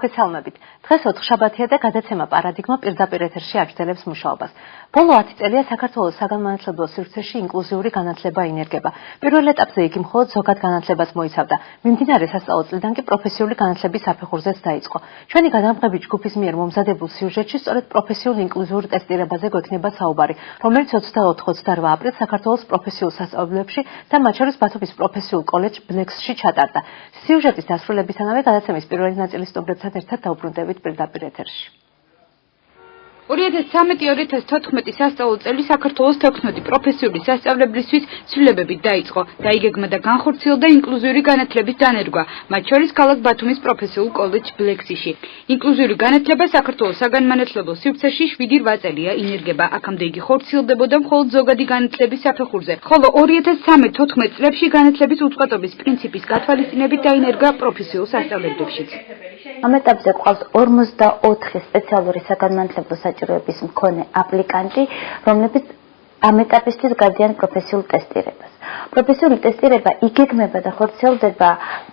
მოგესალმებით. დღეს ოთხშაბათია და გადაცემა პარადიგმა პირდაპირ ეთერში აგრძელებს მუშაობას. ბოლო 10 წელია საქართველოს საგანმანათლებლო სივრცეში ინკლუზიური განათლება ინერგება. პირველ ეტაპზე იგი მხოლოდ ზოგად განათლებას მოიცავდა. მიმდინარე სასწავლო წლიდან კი პროფესიული განათლების საფეხურზეც დაიწყო. ჩვენი გადამღები ჯგუფის მიერ მომზადებულ სიუჟეტში სწორედ პროფესიულ ინკლუზიურ ტესტირებაზე გვექნება საუბარი, რომელიც 24-28 აპრილს საქართველოს პროფესიულ სასწავლებლებში და მათ შორის ბათუმის პროფესიულ კოლეჯ ბლექსში ჩატარდა. სიუჟეტის დასრულებისთანავე გადაცემის პირველი ნაწილის სტუმრებთან ერთად დაუბრუნდებით პირდაპირ ეთერში. 2013-2014 სასწავლო წელი საქართველოს 16 პროფესიული სასწავლებლისთვის ცვლილებებით დაიწყო. დაიგეგმა და განხორციელდა ინკლუზიური განათლების დანერგვა, მათ შორის ქალაქ ბათუმის პროფესიულ კოლეჯ ბლექსში. ინკლუზიური განათლება საქართველოს საგანმანათლებლო სივრცეში 7-8 წელია ინერგება. აქამდე იგი ხორციელდებოდა მხოლოდ ზოგადი განათლების საფეხურზე, ხოლო 2013-14 წლებში განათლების უწყვეტობის პრინციპის გათვალისწინებით დაინერგა პროფესიულ სასწავლებლებშიც. ამ ეტაპზე ყავს 44 სპეციალური საგანმანათლებლო საჭიროების მქონე აპლიკანტი, რომლებიც ამ ეტაპისთვის გადიან პროფესიულ ტესტირებას. პროფესიული ტესტირება იგეგმება და ხორციელდება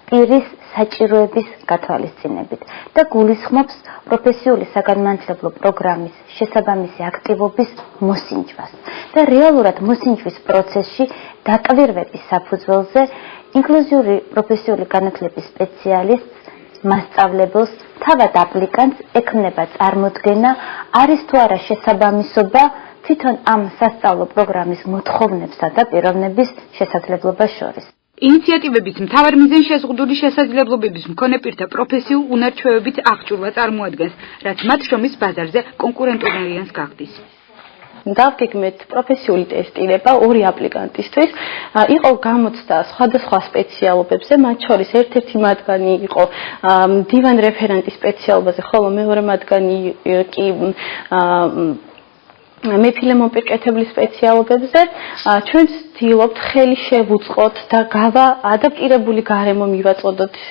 პირის საჭიროების გათვალისწინებით და გულისხმობს პროფესიული საგანმანათლებლო პროგრამის შესაბამისი აქტივობის მოსინჯვას. და რეალურად მოსინჯვის პროცესში დაკვირვების საფუძველზე ინკლუზიური პროფესიული განათლების სპეციალისტს მასწავლებელს თავად აპლიკანტს ექმნება წარმოდგენა, არის თუ არა შესაბამისობა თვითონ ამ სასწავლო პროგრამის მოთხოვნებსა და პიროვნების შესაძლებლობას შორის. ინიციატივების მთავარ მიზანს შეზღუდული შესაძლებლობების მქონე პირთა პროფესიულ უნარჩვევებით აღჭურვა წარმოადგენს, რაც მათ შრომის ბაზარზე კონკურენტულიანს გახდის. დავგეგმეთ პროფესიული ტესტირება ორი აპლიკანტისთვის. იყო გამოცდა სხვადასხვა სპეციალობებზე, მათ შორის ერთ-ერთი მათგანი იყო მდივან რეფერენტის სპეციალობაზე, ხოლო მეორე მათგანი კი მეფილე მოპირკეთებლის სპეციალობებზე. ჩვენ ვცდილობთ ხელი შევუწყოთ და ადაპტირებული გარემო მივაწოდოთ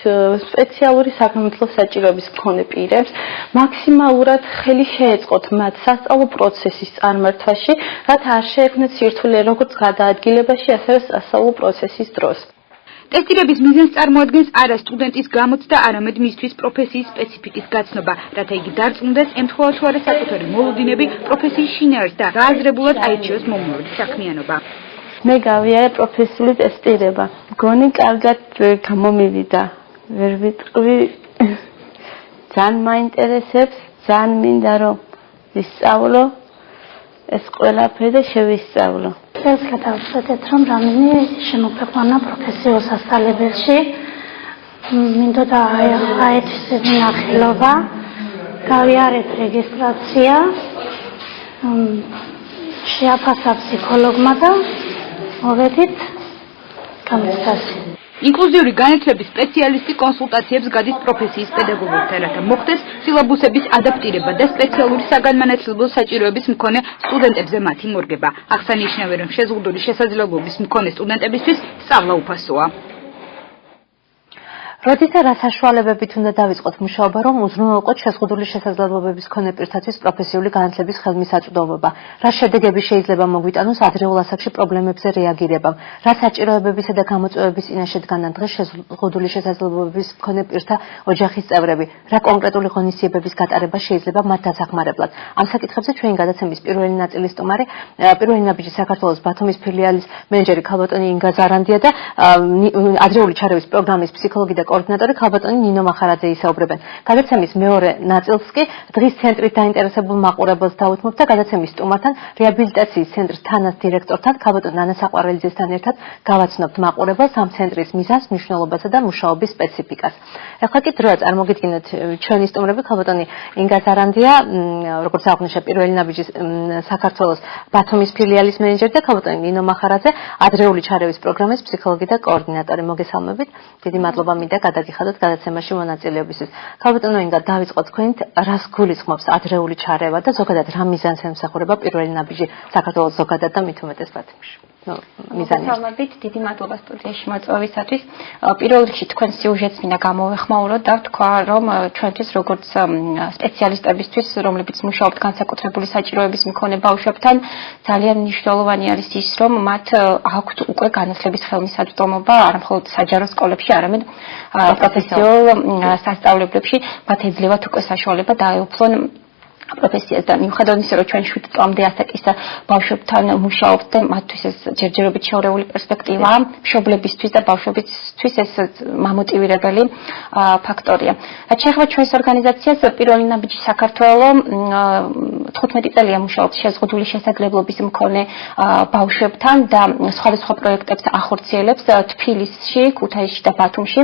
სპეციალური საგანმანათლებლო საჭიროების მქონე პირებს, მაქსიმალურად ხელი შეეწყოთ მათ სასწავლო პროცესის წარმართვაში, რათა არ შეექმნათ სირთულე როგორც გადაადგილებაში, ასევე სასწავლო პროცესის დროს. ტესტირების მიზანს წარმოადგენს არა სტუდენტის გამოცდა, არამედ მისთვის პროფესიის სპეციფიკის გაცნობა, რათა იგი დარწმუნდეს ემთხვევა თუ არა საკუთარი მოლოდინები პროფესიის შინაარს და გააზრებულად აირჩიოს მომავალი საქმიანობა. მე გავიარე პროფესიული ტესტირება. მგონი კარგად გამომივიდა. ვერ ვიტყვი. ძალიან მაინტერესებს, ძალიან მინდა რომ ვისწავლო ეს ყველაფერი და შევისწავლო. ეს გადავწყვეტეთ, რომ რამდენი შემოგვეყვანა პროფესიულ სასწავლებელში. მინდოდა აეთვისებინა ნახელობა, გავიარეთ რეგისტრაცია, შეაფასა ფსიქოლოგმა და მოვედით გამოცდაზე. ინკლუზიური განათლების სპეციალისტი კონსულტაციებს გადის პროფესიის პედაგოგებთან, რათა მოხდეს სილაბუსების ადაპტირება და სპეციალური საგანმანათლებლო საჭიროების მქონე სტუდენტებზე მათი მორგება. აღსანიშნავია, რომ შეზღუდული შესაძლებლობის მქონე სტუდენტებისთვის სწავლა უფასოა. როდის და რა საშუალებებით უნდა დავიწყოთ მუშაობა, რომ უზრუნველყოთ შეზღუდული შესაძლებლობების მქონე პირთათვის პროფესიული განათლების ხელმისაწვდომობა? რა შედეგები შეიძლება მოგვიტანოს ადრეულ ასაკში პრობლემებზე რეაგირებამ? რა საჭიროებებისა და გამოწვევების წინაშე დგანან დღეს შეზღუდული შესაძლებლობების მქონე პირთა ოჯახის წევრები? რა კონკრეტული ღონისძიებების გატარება შეიძლება მათ დასახმარებლად? ამ საკითხებზე ჩვენი გადაცემის პირველი ნაწილის სტუმარი, პირველი ნაბიჯი საქართველოს ბათუმის ფილიალის მენეჯერი ქალბატონი ინგა ზარანდია და ადრეული ჩარევის პროგრამის ფსიქოლოგი და კოორდინატორი ქალბატონი ნინო მახარაძე ისაუბრებენ. გადაცემის მეორე ნაწილს კი დღის ცენტრით დაინტერესებულ მაყურებელს დაუთმობთ და გადაცემის სტუმართან, რეაბილიტაციის ცენტრის თანას დირექტორთან, ქალბატონ ნანა საყვარელიძესთან ერთად გავაცნობთ მაყურებელს ამ ცენტრის მიზანს, მნიშვნელობასა და მუშაობის სპეციფიკას. ახლა კი დროა წარმოგიდგინოთ ჩვენი სტუმრები, ქალბატონი ინგა ზარანდია, როგორც აღნიშნა პირველი ნაბიჯის საქართველოს ბათუმის ფილიალის მენეჯერი და ქალბატონი ნინო მახარაძე, ადრეული ჩარევის პროგრამის ფსიქოლოგი და კოორდინატორი. მოგესალმებით. დიდი მადლობა მინდა გადაგიხადოთ გადაცემაში მონაწილეობისთვის. ქალბატონო ინგა, დავიწყოთ თქვენით, რას გულისხმობს ადრეული ჩარევა და ზოგადად რა მიზანს ემსახურება პირველი ნაბიჯი საქართველოს ზოგადად და მით უმეტეს ბათუმში? მიზანი. მოგესალმებით, დიდი მადლობა სტუდიაში მოწვევისათვის. პირველ რიგში თქვენ სიუჟეტს მინდა გამოვეხმაუროთ და ვთქვა, რომ ჩვენთვის როგორც სპეციალისტებისთვის, რომლებიც მუშაობთ განსაკუთრებული საჭიროების მქონე ბავშვებთან, ძალიან მნიშვნელოვანი არის ის, რომ მათ აქვთ უკვე განათლების ხელმისაწვდომობა არა მხოლოდ საჯარო სკოლებში, არამედ პროფესიულ სასწავლებლებში, მათ ეძლევათ უკვე საშუალება დაეუფლონ პროფესიას და მიუხედავად იმისა, რომ ჩვენ 7 წლამდე ასაკის ბავშვებთან მუშაობთ და მათთვის ეს ჯერჯერობით შეურეული პერსპექტივაა, მშობლებისთვის და ბავშვებისთვის ეს მამოტივირებელი ფაქტორია. რაც შეეხება ჩვენს ორგანიზაციას, პირველი ნაბიჯი საქართველო 15 წელია მუშაობს შეზღუდული შესაძლებლობის მქონე ბავშვებთან და სხვადასხვა პროექტებს ახორციელებს თბილისში, ქუთაისში და ბათუმში.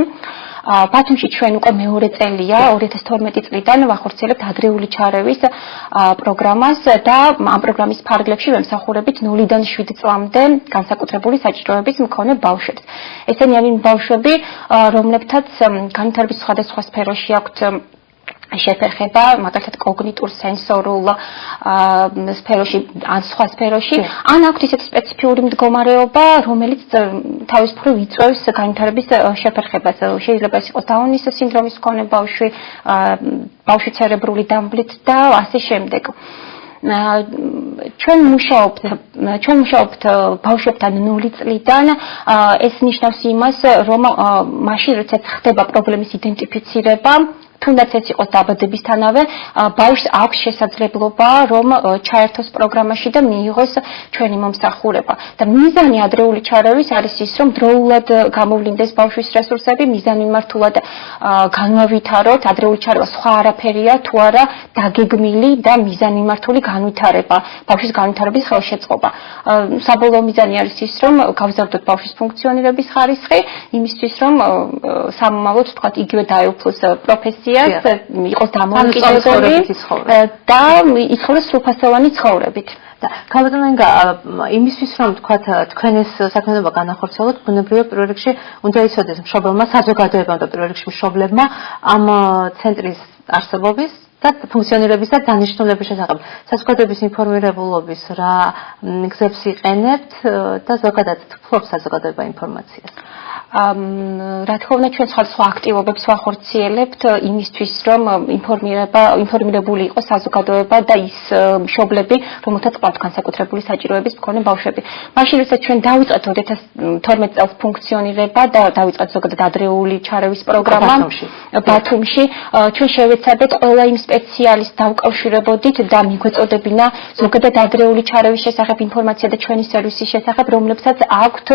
ბათუმში ჩვენ უკვე მეორე წელია 2012 წლიდან ვახორციელებთ ადრეული ჩარევის პროგრამას და ამ პროგრამის ფარგლებში ვემსახურებით 0-დან 7 წლამდე განსაკუთრებული საჭიროების მქონე ბავშვებს. ესენი არიან ბავშვები, რომლებთაც განვითარების სხვადასხვა სფეროში აქვთ შეფერხება, მაგალითად კოგნიტურ სენსორულ სფეროში, ან სხვა სფეროში, ან აქვთ ისეთი სპეციფიური მდგომარეობა, რომელიც თავისუფლად იწვევს განვითარების შეფერხებას. შეიძლება ეს იყოს დაუნის სინდრომის მქონე ბავშვი, ბავშვი ცერებრული დამბლით და ასე შემდეგ. ჩვენ მუშაობთ ბავშვებთან 0 წლიდან. ეს ნიშნავს იმას, რომ მაშინ როდესაც ხდება პრობლემის იდენტიფიცირება, თუნდაც ეს იყოს დაბადებისთანავე, ბავშვს აქვს შესაძლებლობა, რომ ჩაერთოს პროგრამაში და მიიღოს ჩვენი მომსახურება. და მიზანი ადრეული ჩარევის არის ის, რომ დროულად გამოვლინდეს ბავშვის რესურსები, მიზანმიმართულად განვავითაროთ. ადრეული ჩარევა სხვა არაფერია, თუ არა დაგეგმილი და მიზანმიმართული განვითარება, ბავშვის განვითარების ხელშეწყობა. საბოლოო მიზანი არის ის, რომ გავზარდოთ ბავშვის ფუნქციონირების ხარისხი, იმისთვის, რომ სამომავლოდ თქვათ იგივე დაეუფლოს პროფესია იყოს დამოუკიდებელი და იცხოვროს სრულფასოვანი ცხოვრებით. ქალბატონო ინგა, იმისთვის რომ თქვათ თქვენ ეს საქმიანობა განახორციელოთ, ბუნებრივია პირველ რიგში უნდა იცოდეს მშობელმა, საზოგადოებამ და პირველ რიგში მშობლებმა ამ ცენტრის არსებობის და ფუნქციონირების და დანიშნულების შესახებ. საზოგადოების ინფორმირებულობის რა გზებს იყენებთ და ზოგადად ფლობს საზოგადოება ინფორმაციას? რა თქმა უნდა ჩვენ სხვადასხვა აქტივობებს ვახორციელებთ იმისთვის, რომ ინფორმირებული იყოს საზოგადოება და ის მშობლები, რომელთაც ყავთ განსაკუთრებული საჭიროების მქონე ბავშვები. მაშინ როდესაც ჩვენ დავიწყეთ 2012 წელს ფუნქციონირება და დავიწყეთ ზოგადად ადრეული ჩარევის პროგრამა ბათუმში, ჩვენ შევეცადეთ ყველა იმ სპეციალისტს დავკავშირებოდით და მიგვეწოდებინა ზოგადად ადრეული ჩარევის შესახებ ინფორმაცია და ჩვენი სერვისის შესახებ, რომლებსაც აქვთ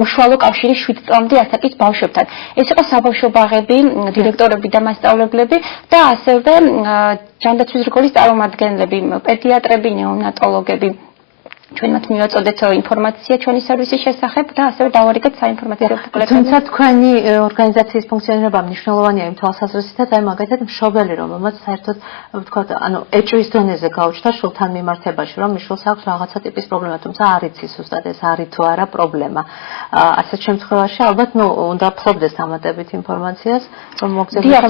უშუალო კავშირი 7 წლამდე ასაკის ბავშვებთან. ეს იყო საბავშვო ბაღები, დირექტორები და მასწავლებლები და ასევე ჯანდაცვის რგოლის წარმომადგენლები, პედიატრები, ნეონატოლოგები. ჩვენ მათ მივაწოდეთ ინფორმაცია ჩვენი სერვისის შესახებ და ასევე დავარიგეთ საინფორმაციო ბუკლეტები. თუმცა თქვენი ორგანიზაციის ფუნქციონირება მნიშვნელოვანია იმ თვალსაზრისითაც, აი მაგალითად მშობელი, რომელმაც საერთოდ ვთქვათ, ანუ ეჭვის დონეზე გაუჩნდა შვილთან მიმართებაში, რომ მიშვილს აქვს რაღაცა ტიპის პრობლემა, თუმცა არ იცის ზუსტად ეს არის თუ არა პრობლემა. ასეთ შემთხვევაში ალბათ უნდა ფლობდეს დამატებით ინფორმაციას, რომ მოგზაურობა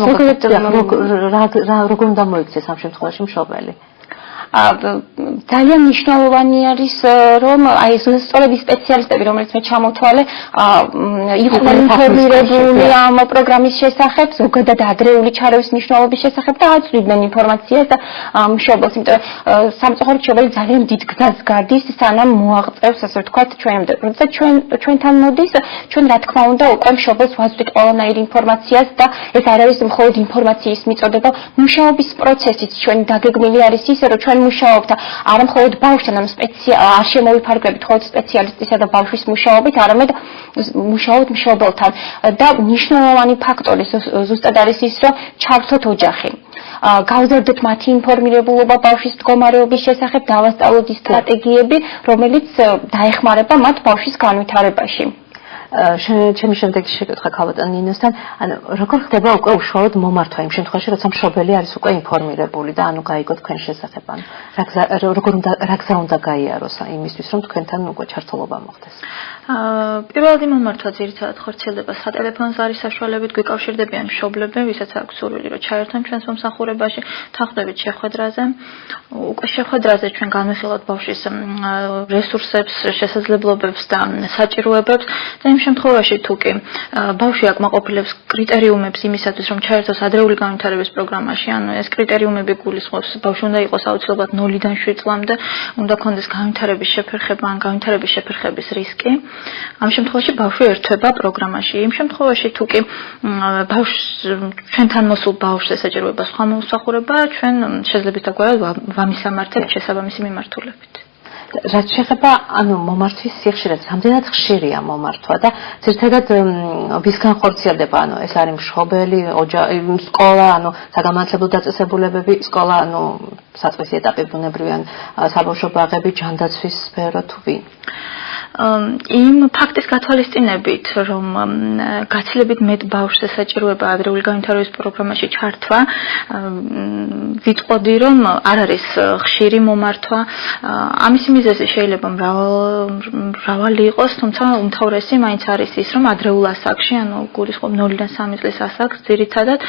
როგორ უნდა მოიქცეს ამ შემთხვევაში მშობელი. ძალიან მნიშვნელოვანი არის, რომ აი ეს სწორების სპეციალისტები, რომელიც მე ჩამოთვალე, იყვნენ ინფორმირებული ამ პროგრამის შესახებ, ზოგადად ადრეული ჩარევის მნიშვნელობის შესახებ და აწვდიდნენ ინფორმაციას მშობელს, იმიტომ რომ სამწუხაროდ მშობელი ძალიან დიდ გზას გადის, სანამ მოაღწევს, ასე ვთქვათ, ჩვენამდე. როდესაც ჩვენთან მოდის, ჩვენ რა თქმა უნდა უკვე მშობელს ვაწვდით ყველანაირ ინფორმაციას და ეს არ არის მხოლოდ ინფორმაციის მიწოდება, მუშაობის პროცესიც ჩვენი დაგეგმილი არის ის, რომ ჩვენ მუშაობთ არა მხოლოდ ბავშვთან, ანუ არ შემოვიფარგლებით მხოლოდ სპეციალისტისა და ბავშვის მუშაობით, არამედ მუშაობთ მშობელთან და მნიშვნელოვანი ფაქტორი ზუსტად არის ის, რომ ჩავთოთ ოჯახი. გავზარდოთ მათი ინფორმირებულობა ბავშვის მდგომარეობის შესახებ, დავასწავლოთ ის სტრატეგიები, რომელიც დაეხმარება მათ ბავშვის განვითარებაში. ჩემი შემდეგი შეკითხვა ქალბატონ ნინოსთან, ანუ როგორ ხდება უკვე უშუალოდ მომართვა იმ შემთხვევაში, როცა მშობელი არის უკვე ინფორმირებული და ანუ გაიგო თქვენ შესახებ, ანუ რა გზა უნდა გაიაროს იმისთვის, რომ თქვენთან უკვე ჩართულობა მოხდეს? პირველად მომართვა ძირითადად ხორციელდება სატელეფონო ზარის საშუალებით, გვიკავშირდებიან მშობლები, ვისაც აქვს სურვილი, რომ ჩაერთონ ჩვენს მომსახურებაში, თანხმდებით შეხვედრაზე. უკვე შეხვედრაზე ჩვენ განვიხილავთ ბავშვის რესურსებს, შესაძლებლობებს და საჭიროებებს და იმ შემთხვევაში თუ კი ბავშვი აკმაყოფილებს კრიტერიუმებს იმისათვის, რომ ჩაერთოს ადრეული განვითარების პროგრამაში, ანუ ეს კრიტერიუმები გულისხმობს ბავშვი უნდა იყოს აუცილებლად 0-დან 7 წლამდე, უნდა ქონდეს განვითარების შეფერხება ან განვითარების შეფერხების რისკი. ამ შემთხვევაში ბავშვი ერთვება პროგრამაში. იმ შემთხვევაში თუ კი ბავშვს ჩვენთან მოსულ ბავშვს ესაჭიროება სხვა მომსახურება, ჩვენ შეძლებით დაგვარად ვამისამართებთ შესაბამისი მიმართულებით. რაც შეეხება მომართვის სიხშირეს, რამდენად ხშირია მომართვა და ძირითადად ვისგან ხორციელდება, ეს არის მშობელი, სკოლა, საგანმანათლებლო დაწესებულებები, სკოლა, საწყისი ეტაპი ბუნებრივი ან საბავშვო ბაღები, ჯანდაცვის სფერო თუ ვინ? იმ ფაქტის გათვალისწინებით, რომ გაცილებით მეტ ბავშვს ესაჭიროება ადრეული განვითარების პროგრამაში ჩართვა, ვიტყოდი, რომ არ არის ხშირი მომართვა. ამისი მიზეზი შეიძლება მრავალი იყოს, თუმცა უმთავრესი მაინც არის ის, რომ ადრეულ ასაკში, გულისხმობ 0-დან 3 წლის ასაკს, ძირითადად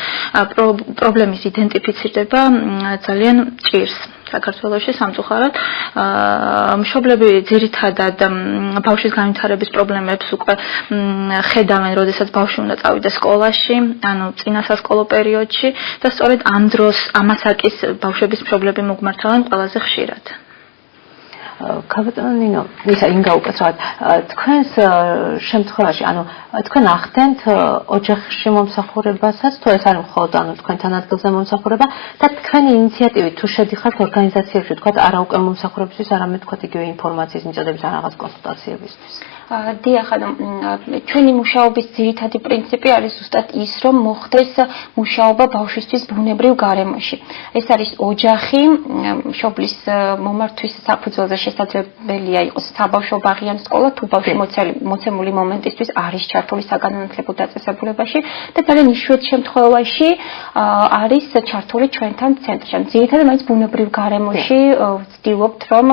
პრობლემის იდენტიფიცირდება ძალიან ჭირს. საქართველოში სამწუხაროდ მშობლები ძირითადად ბავშვის განვითარების პრობლემებს უკვე ხედავენ, როდესაც ბავშვი უნდა წავიდეს სკოლაში, წინა სასკოლო პერიოდში და სწორედ ამ დროს ამასაკის ბავშვების მშობლები მოგმართავენ ყველაზე ხშირად. ქაბატონო ნინო, ინგა უკაცრავად, თქვენს შემთხვევაში, თქვენ ახდენთ ოჯახში მომსახურებასაც, თუ ეს არის მხოლოდ თქვენთან ადგილზე მომსახურება და თქვენი ინიციატივით თუ შედიხართ ორგანიზაციებში, თქვათ არაუკენ მომსახურებისთვის, არამედ თქვათ იგივე ინფორმაციის მიწოდების ან რაღაც კონსულტაციებისთვის. დიახ, ჩვენი მუშაობის ძირითადი პრინციპი არის ზუსტად ის, რომ მოხდეს მუშაობა ბავშვისთვის ბუნებრივ გარემოში. ეს არის ოჯახი, მშობლის მომართვის საფუძველზე შესაძლებელია იყოს საბავშვო ბაღი ან სკოლა, თუ ბავშვი მოცემული მომენტისთვის არის ჩართული საგანმანათლებლო დაწესებულებაში და ძალიან იშვიათ შემთხვევაში არის ჩართული ჩვენთან ცენტრში. ძირითადად მაინც ბუნებრივ გარემოში ვცდილობთ, რომ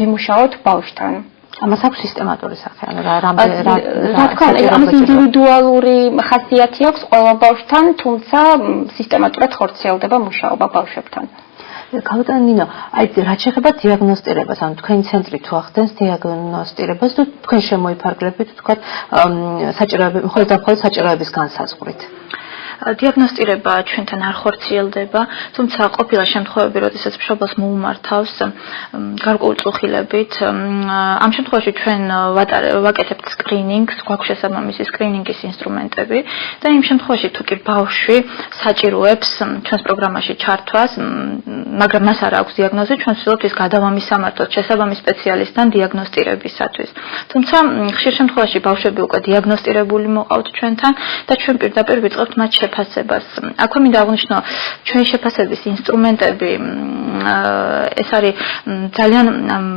ვიმუშაოთ ბავშვთან. ამას აქვს სისტემატური სახე, რა თქმა უნდა, ამას ინდივიდუალური ხასიათი აქვს ყველა ბავშვთან, თუმცა სისტემატურად ხორციელდება მუშაობა ბავშვებთან. ქაბატონო ნინო, რაც შეეხება დიაგნოსტირებას, თქვენი ცენტრი თუ ახდენს დიაგნოსტირებას და თქვენ შემოიფარგლებით, თქვათ, მხოლოდ საჭიროების განსაზღვრით. დიაგნოსტირება ჩვენთან არ ხორციელდება, თუმცა ყოფილა შემთხვევები, როდესაც მშობელს მოუმართავს გარკვეულწუხილებით. ამ შემთხვევაში ჩვენ ვაკეთებთ სკრინინგს, გვაქვს შესაბამისი სკრინინგის ინსტრუმენტები და იმ შემთხვევაში თუ კი ბავშვი საჭიროებს ჩვენს პროგრამაში ჩართვას, მაგრამ მას არ აქვს დიაგნოზი, ჩვენ ვცდილობთ ის გადავამისამართოთ შესაბამის სპეციალისტთან დიაგნოსტირებისათვის. თუმცა ხშირ შემთხვევაში ბავშვები უკვე დიაგნოსტირებული მოყავთ ჩვენთან და ჩვენ პირდაპირ ვიწყებთ მათ შეფასებას. აქვე მინდა აღვნიშნო, ჩვენი შეფასების ინსტრუმენტები ეს არის ძალიან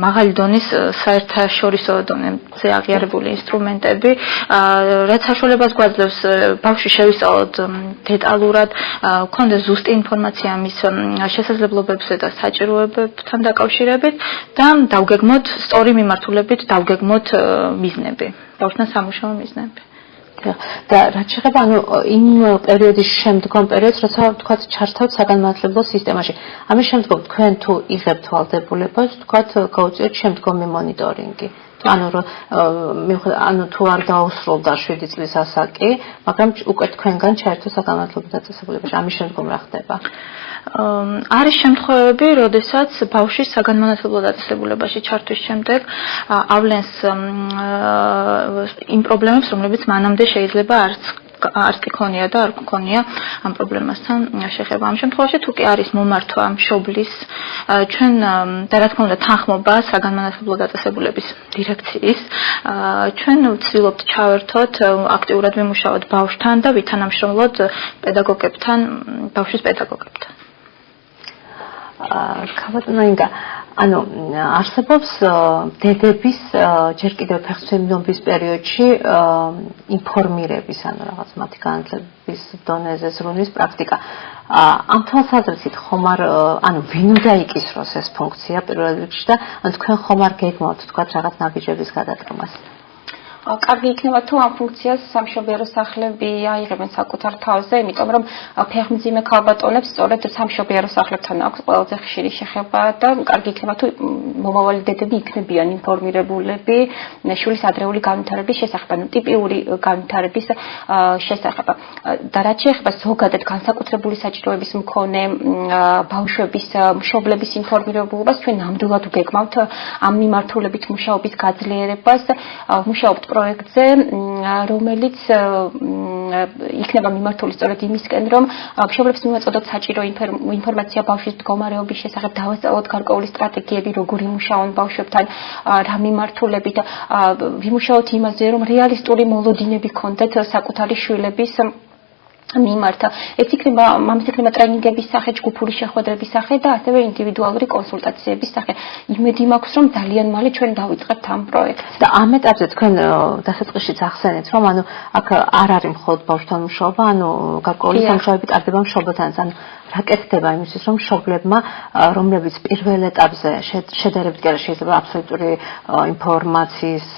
მაღალი დონის საერთაშორისო დონეზე აღიარებული ინსტრუმენტები, რაც საშუალებას გვაძლევს ბავშვი შევისწავლოთ დეტალურად, გქონდეს ზუსტი ინფორმაცია მის შესაძლებლობებზე და საჭიროებებთან დაკავშირებით და დავგეგმოთ სწორი მიმართულებით, დავგეგმოთ მიზნები, ბავშვთან სამუშაო მიზნები. და რაც შეეხება იმ პერიოდის შემდგომ პერიოდს, როცა თქვათ ჩართავთ საგანმანათლებლო სისტემაში. ამის შემდგომ თქვენ თუ იღებთ ვალდებულებას, თქვათ გაუწიოთ შემდგომი მონიტორინგი. თუ არ დაუსრულდა 7 წლის ასაკი, მაგრამ უკვე თქვენგან ჩაერთო საგანმანათლებლო დაწესებულებაში. ამის შემდგომ რა ხდება? არის შემთხვევები, როდესაც ბავშვი საგანმანათლებლო დაწესებულებაში ჩართვის შემდეგ ავლენს იმ პრობლემებს, რომლებიც მანამდე შეიძლება არც კი ქონია და არ გქონია ამ პრობლემასთან შეხება. ამ შემთხვევაში თუ კი არის მომართვა მშობლის, ჩვენ და რა თქმა უნდა თანხმობა საგანმანათლებლო დაწესებულების დირექციის, ჩვენ ვცდილობთ ჩავერთოთ, აქტიურად ვიმუშაოთ ბავშვთან და ვითანამშრომლოთ პედაგოგებთან, ბავშვის პედაგოგებთან. ქაბატონო ინგა, არსებობს დედების ჯერ კიდევ ფეხმძიმნობის პერიოდში ინფორმირების, რაღაც მათი განათლების დონეზე ზრუნვის პრაქტიკა. ამ თვალსაზრისით ხომ არ, ვინ უნდა იკისროს ეს ფუნქცია პირველ რიგში და თქვენ ხომ არ გეგმავთ, თქვათ, რაღაც ნაბიჯების გადადგმას? კარგი იქნება თუ ამ ფუნქციას სამშობიარო სახლები აიღებენ საკუთარ თავზე, იმიტომ რომ ფეხმძიმე ქალბატონებს სწორედ სამშობიარო სახლებთან აქვს ყველაზე ხშირი შეხება და კარგი იქნება თუ მომავალი დედები იქნებიან ინფორმირებულები შვილის ადრეული განვითარების შესახებ, ანუ ტიპიური განვითარების შესახებ. და რაც შეეხება ზოგადად განსაკუთრებული საჭიროების მქონე ბავშვების მშობლების ინფორმირებულობას, ჩვენ ნამდვილად ვგეგმავთ ამ მიმართულებით მუშაობის გაძლიერებას, მუშაობთ პროექტზე, რომელიც იქნება მიმართული სწორედ იმისკენ, რომ მშობლებს მივაწოდოთ საჭირო ინფორმაცია ბავშვის მდგომარეობის შესახებ, დავასწავლოთ გარკვეული სტრატეგიები, როგორ იმუშაონ ბავშვებთან, რა მიმართულებით, ვიმუშაოთ იმაზე, რომ რეალისტური მოლოდინები გქონდეთ საკუთარი შვილების მიმართ. ეს იქნება მამის იქნება ტრენინგების სახე, ჯგუფური შეხვედრების სახე და ასევე ინდივიდუალური კონსულტაციების სახე. იმედი მაქვს, რომ ძალიან მალე ჩვენ დავიწყებთ ამ პროექტს. და ამ ეტაპზე თქვენ დასაწყისშიც ახსენეთ, რომ ანუ აქ არ არის მხოლოდ ბავშვთან მუშაობა, ანუ გარკვეული სამუშაოები ტარდება მშობლთანაც, ანუ რა კეთდება იმისთვის, რომ მშობლებმა, რომლებიც პირველ ეტაპზე შედარებით კი არა შეიძლება აბსოლუტური ინფორმაციის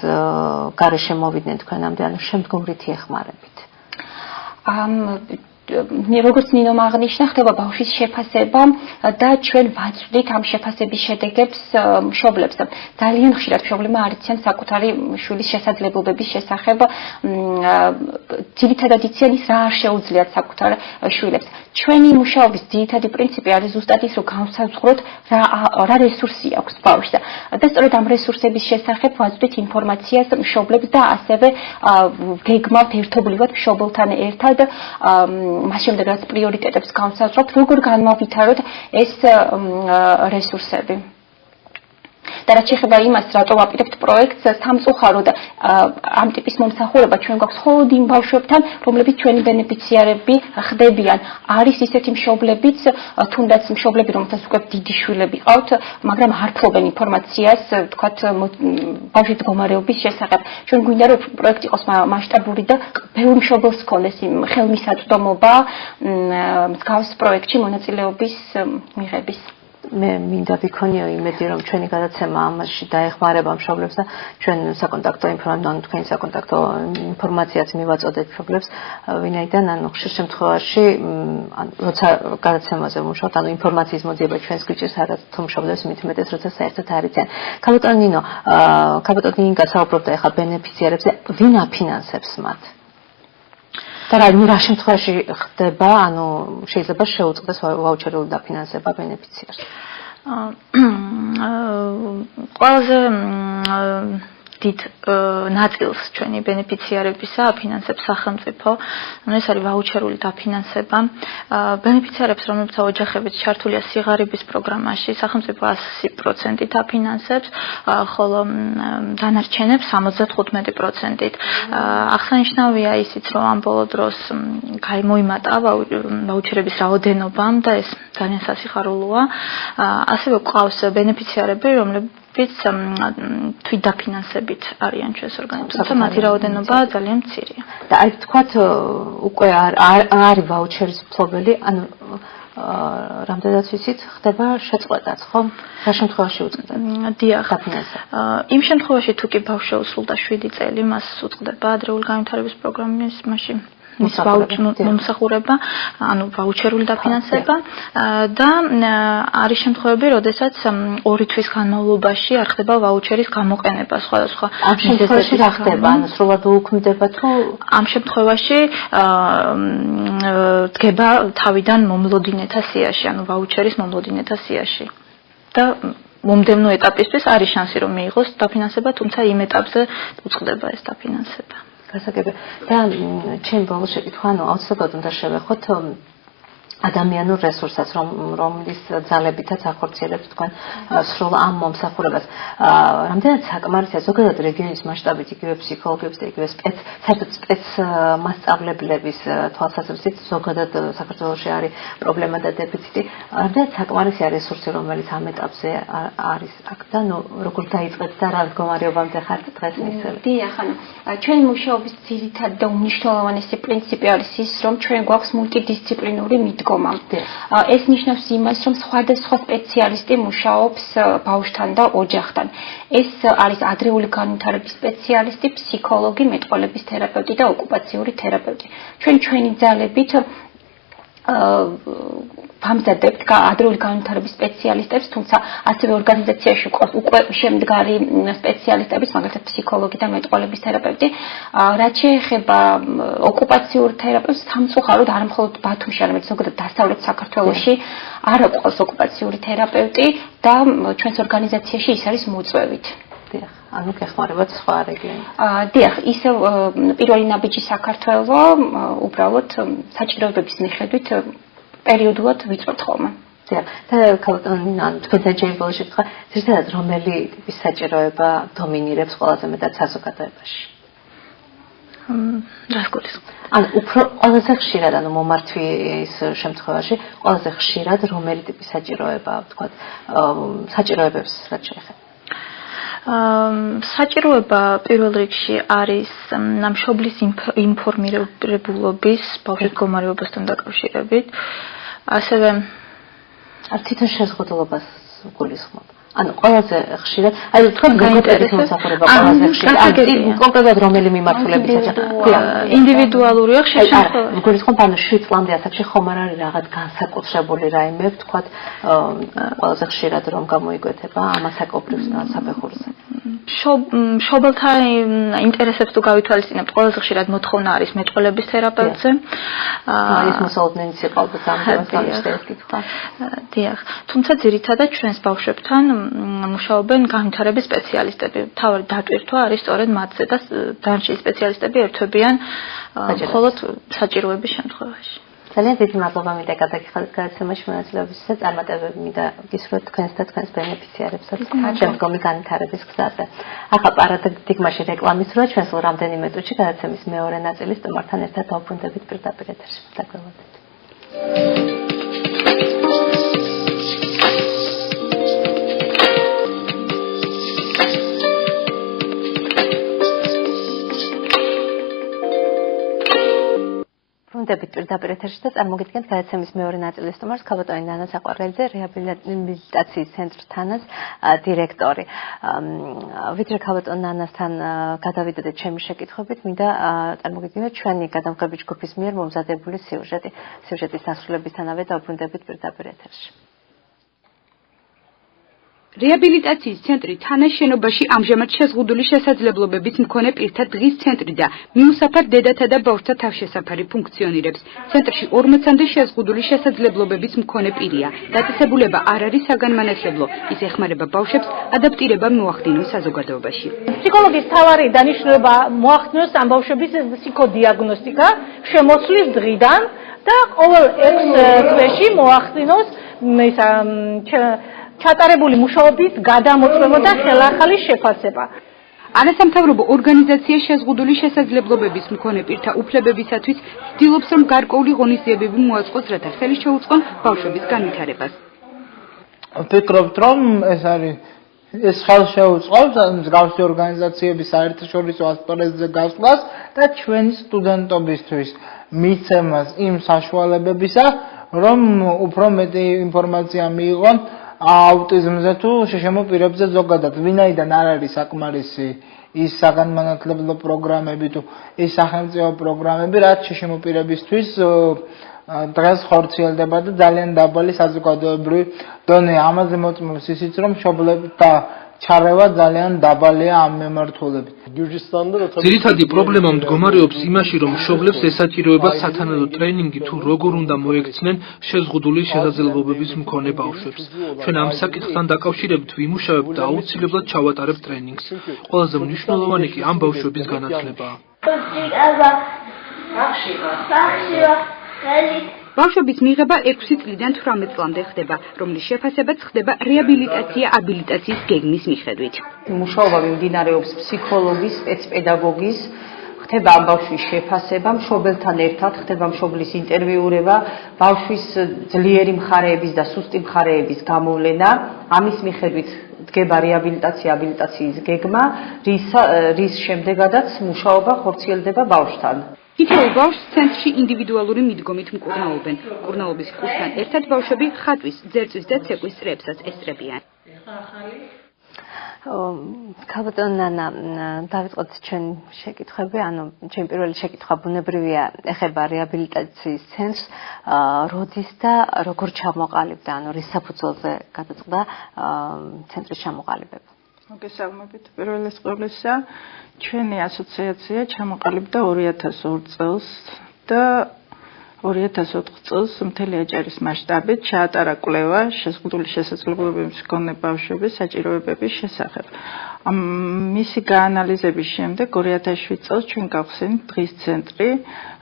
გარეშე მოვიდნენ თქვენამდე, ანუ შემდგომ რითი ეხმარებით? როგორც ნინომ აღნიშნა, ხდება ბავშვის შეფასება და ჩვენ ვაწვდით ამ შეფასების შედეგებს მშობლებს. ძალიან ხშირად მშობლებმა არ იციან საკუთარი შვილის შესაძლებლობების შესახებ, ძირითადად იციან ის, რა არ შეუძლიათ საკუთარ შვილებს. ჩვენი მუშაობის ძირითადი პრინციპი არის ზუსტად ის, რომ განსაზღვროთ რა რესურსი აქვს ბავშვს და სწორედ ამ რესურსების შესახებ ვაწვდით ინფორმაციას მშობლებს და ასევე გეგმავთ ერთობლივად მშობელთან ერთად მას შემდეგ რაც პრიორიტეტებს განსაზღვროთ, როგორ განმავითაროთ ეს რესურსები. და რაც შეეხება იმას, რატო ვაპირებთ პროექტს სამწუხაროდ ამ ტიპის მომსახურება ჩვენ გვაქვს მხოლოდ იმ ბავშვებთან, რომლებიც ჩვენი ბენეფიციარები ხდებიან. არის ისეთი მშობლებიც, თუნდაც მშობლები, რომელთაც უკვე დიდი შვილები ყავთ, მაგრამ არ ფლობენ ინფორმაციას, თქვათ, ბავშვის მდგომარეობის შესახებ. ჩვენ გვინდა რომ პროექტი იყოს მასშტაბური და ბევრ მშობელს ჰქონდეს ხელმისაწვდომობა მსგავს პროექტში მონაწილეობის მიღების. მე მინდა ვიქონიო იმედი, რომ ჩვენი გადაცემა ამაში დაეხმარება მშობლებს და ჩვენ საკონტაქტო თქვენი საკონტაქტო ინფორმაციაც მივაწოდეთ მშობლებს, ვინაიდან ანუ ხშირ შემთხვევაში როცა გადაცემაზე ვმუშაობთ, ანუ ინფორმაციის მოძიება ჩვენს გვიჭირს არა თუ მშობლებს მით უმეტეს, როცა საერთოდ არ იციან. ქალბატონ ნინო, ქალბატონ ნინგა საუბრობდა ახლა ბენეფიციარებზე, ვინ აფინანსებს მათ? და რა შემთხვევაში ხდება, ანუ შეიძლება შეუწყდეს ვაუჩერული დაფინანსება ბენეფიციარს? ყველაზე დიდ ნაწილს ჩვენი ბენეფიციარებისა აფინანსებს სახელმწიფო, ანუ ეს არის ვაუჩერული დაფინანსება. ბენეფიციარებს, რომლებიც ოჯახებით ჩართულია სიღარიბის პროგრამაში, სახელმწიფო 100%-ით აფინანსებს, ხოლო დანარჩენებს 75%-ით. აღსანიშნავია ისიც, რომ ამ ბოლო დროს გამოიმატა ვაუჩერების რაოდენობამ და ეს ძალიან სასიხარულოა. ასევე გვყავს ბენეფიციარები, რომლებიც თვითდაფინანსებით არიან ჩვენს ორგანიზმში, თუმცა მათი რაოდენობა ძალიან მცირეა. და აი თქვათ უკვე არის ვაუჩერის მფლობელი, ანუ რამდენად ვიცით, ხდება შეწყვეტაც, ხო? რა შემთხვევაში უწყდება? დიახ. დაფინანსება. იმ შემთხვევაში თუ კი ბავშვს შეუსრულდა 7 წელი, მას უწყდება ადრეული განვითარების პროგრამის მასში მის მომსახურება, ანუ ვაუჩერული დაფინანსება და არის შემთხვევები, როდესაც 2 თვის განმავლობაში არ ხდება ვაუჩერის გამოყენება სხვადასხვა. ამ შემთხვევაში რა ხდება? ანუ სრულად უქმდება თუ ამ შემთხვევაში დგება თავიდან მომლოდინეთა სიაში, ანუ ვაუჩერის მომლოდინეთა სიაში. და მომდევნო ეტაპისთვის არის შანსი რომ მიიღოს დაფინანსება, თუმცა იმ ეტაპზე უწყდება ეს დაფინანსება. გასაგები და ჩემ ბოლოს შეკითხვა, ანუ აუცილებლად უნდა შევეხოთ ადამიანურ რესურსსაც, რომლის ძალებითაც ახორციელებთ თქვენ სრულ ამ მომსახურებას. რამდენად საკმარისია ზოგადად რეგიონის მასშტაბით იგივე ფსიქოლოგების და იგივე მასწავლებლების თვალსაზრისით ზოგადად საქართველოში არის პრობლემა და დეფიციტი. რამდენად საკმარისია რესურსი, რომელიც ამ ეტაპზე არის აქ და როგორ დაიწყეთ და რა მდგომარეობამდე ხართ დღეს მისცემთ? დიახ, ანუ ჩვენი მუშაობის ძირითადი და უმნიშვნელოვანესი პრინციპი არის ის, რომ ჩვენ გვაქვს მულტიდისციპლინური მიდგომა. დგომა. ეს ნიშნავს იმას, რომ სხვადასხვა სპეციალისტი მუშაობს ბავშვთან და ოჯახთან. ეს არის ადრეული განვითარების სპეციალისტი, ფსიქოლოგი, მეტყველების თერაპევტი და ოკუპაციური თერაპევტი. ჩვენი ძალებით ვამზადებთ ადრეული განვითარების სპეციალისტებს, თუმცა ასევე ორგანიზაციაში უკვე შემდგარი სპეციალისტების, მაგალითად ფსიქოლოგი და მეტყველების თერაპევტი. რაც შეეხება ოკუპაციურ თერაპევტს, სამწუხაროდ არა მხოლოდ ბათუმში, არამედ ზოგადად დასავლეთ საქართველოში არ აქვს ოკუპაციური თერაპევტი და ჩვენს ორგანიზაციაში ის არის მოწვევით. ანუ გეხმარებათ სხვა რეგიონი. დიახ, ისევ პირველი ნაბიჯი საქართველო უბრალოდ საჭიროებების მიხედვით პერიოდულად ვიწვევთ ხოლმე. დიახ, და ქალბატონი თქვენ დაჯერებულში თქვა, ზუსტად რომელი ტიპის საჭიროება დომინირებს ყველაზე მეტად საზოგადოებაში? რას გულისხმობ? ანუ უფრო ყველაზე ხშირად, ანუ მომართვის შემთხვევაში, ყველაზე ხშირად რომელი ტიპის საჭიროება, თქვა, საჭიროებებს რაც შეეხება? საჭიროება პირველ რიგში არის მშობლის ინფორმირებულობის ბავშვის მდგომარეობასთან დაკავშირებით. ასევე თვითონ შეზღუდულობას გულისხმობ. ანუ ყველაზე ხშირად, აი თქვენ გაგიტებით მოსახურება ყველაზე ხშირად. ანუ კონკრეტულად რომელი მიმართულებისაა? ინდივიდუალურია ხშირ შემთხვევაში. გულისხმობ, ანუ 7 წლამდე ასაკში ხომ არ არის რაღაც განსაკუთრებული რაიმე, ვთქვათ, ყველაზე ხშირად რომ გამოიკვეთება ამასაკობრივ საფეხურზე. მშობელთა ინტერესებს თუ გავითვალისწინებთ, ყველაზე ხშირად მოთხოვნა არის მეტყველების თერაპევტზე. ის მოსალოდნელი სიყალბით ამჟამად გამიშტერეს კითხვა. დიახ, თუმცა ძირითადად ჩვენს ბავშვებთან მუშაობენ განვითარების სპეციალისტები. თავი დატვირთვა არის სწორედ მათზე და დანარჩენი სპეციალისტები ერთვებიან მხოლოდ საჭიროების შემთხვევაში. ძალიან დიდი მადლობა მინდა გადაგიხადოთ გადაცემაში მონაწილეობისთვის, წარმატებები მინდა გისურვოთ თქვენს და თქვენს ბენეფიციარებსაც შემდგომი განვითარების გზაზე. ახლა პარადიგმაში რეკლამის როა ჩვენს რამდენიმე წუთში გადაცემის მეორე ნაწილი სტუმართან ერთად დავბრუნდებით პირდაპირ ეთერში. დაგველოდებით. დებით პირდაპირ ეთერში და წარმოგიდგენთ გადაცემის მეორე ნაწილის სტუმარს ქალბატონი ნანა საყვარელიძე, რეაბილიტაციის ცენტრ თანას დირექტორი. ვიდრე ქალბატონ ნანასთან გადავიდოდეთ ჩემი შეკითხვებით, მინდა წარმოგიდგენთ ჩვენი გადამღები ჯგუფის მიერ მომზადებული სიუჟეტი. სიუჟეტის დასრულებისთანავე დავბრუნდებით პირდაპირ ეთერში. რეაბილიტაციის ცენტრი თანას შენობაში ამჟამად შეზღუდული შესაძლებლობების მქონე პირთა დღის ცენტრი და მიუსაფარ დედათა და ბავშვთა თავშესაფარი ფუნქციონირებს. ცენტრში 40-მდე შეზღუდული შესაძლებლობების მქონე პირია. დაწესებულება არ არის საგანმანათლებლო, ის ეხმარება ბავშვებს ადაპტირება მოახდინონ საზოგადოებაში. ფსიქოლოგის მთავარი დანიშნულება მოახდინოს ამ ბავშვების ფსიქოდიაგნოსტიკა შემოსვლის დღიდან და ყოველ 6 თვეში მოახდინოს ჩატარებული მუშაობის გადამოწმება და ხელახალი შეფასება. არასამთავრობო ორგანიზაცია შეზღუდული შესაძლებლობების მქონე პირთა უფლებებისათვის ცდილობს, რომ გარკვეული ღონისძიებები მოაწყოს, რათა ხელი შეუწყონ ბავშვების განვითარებას. ვფიქრობთ, რომ ეს ხელ შეუწყობს მსგავსი ორგანიზაციების საერთაშორისო ასპარეზზე გასვლას და ჩვენი სტუდენტობისთვის მიცემას იმ საშუალებებისა, რომ უფრო მეტი ინფორმაცია მიიღონ აუტიზმზე თუ შეშემო პირებზე ზოგადად. ვინაიდან არ არის საკმარისი ის საგანმანათლებლო პროგრამები თუ ის სახელმწიფო პროგრამები, რაც შეშემო პირებისთვის დღეს ხორციელდება და ძალიან დაბალი საზოგადოებრივი დონე. ამაზე მოწმობს ისიც, რომ მშობლებთა ჩარევა ძალიან დაბალია ამ მიმართულებით. ძირითადი პრობლემა მდგომარეობს იმაში, რომ მშობლებს ესაჭიროება სათანადო ტრენინგი თუ როგორ უნდა მოექცნენ შეზღუდული შესაძლებლობების მქონე ბავშვებს. ჩვენ ამ საკითხთან დაკავშირებით ვიმუშავებთ და აუცილებლად ჩავატარებთ ტრენინგს. ყველაზე მნიშვნელოვანი კი ამ ბავშვების განათლებაა. ბავშვების მიღება 6 წლიდან 18 წლამდე ხდება, რომლის შეფასებაც ხდება რეაბილიტაცია-აბილიტაციის გეგმის მიხედვით. მუშაობა მიმდინარეობს ფსიქოლოგის, სპეცპედაგოგის, ხდება ამ ბავშვის შეფასება, მშობელთან ერთად ხდება მშობლის ინტერვიურება, ბავშვის ძლიერი მხარეების და სუსტი მხარეების გამოვლენა, ამის მიხედვით დგება რეაბილიტაცია-აბილიტაციის გეგმა, რის შემდეგადაც მუშაობა ხორციელდება ბავშვთან. თითოეულ ბავშვს ცენტრში ინდივიდუალური მიდგომით მკურნალობენ. მკურნალობის კურსთან ერთად ბავშვები ხატვის, ძერწვის და ცეკვის წრეებსაც ესწრებიან. ქალბატონ ნანა, დავიწყოთ ჩვენ შეკითხვები, ჩემი პირველი შეკითხვა ბუნებრივია, ეხება რეაბილიტაციის ცენტრს, როდის და როგორ ჩამოყალიბდა, რის საფუძველზე გადაწყდა ცენტრის ჩამოყალიბება? მოგესალმებით. პირველის ყოვლისა, ჩვენი ასოციაცია ჩამოყალიბდა 2002 წელს და 2004 წელს მთელი აჭარის მასშტაბით ჩაატარა კვლევა შეზღუდული შესაძლებლობების მქონე ბავშვების საჭიროებების შესახებ. მისი გაანალიზების შემდეგ 2007 წელს ჩვენ გავხსენით დღის ცენტრი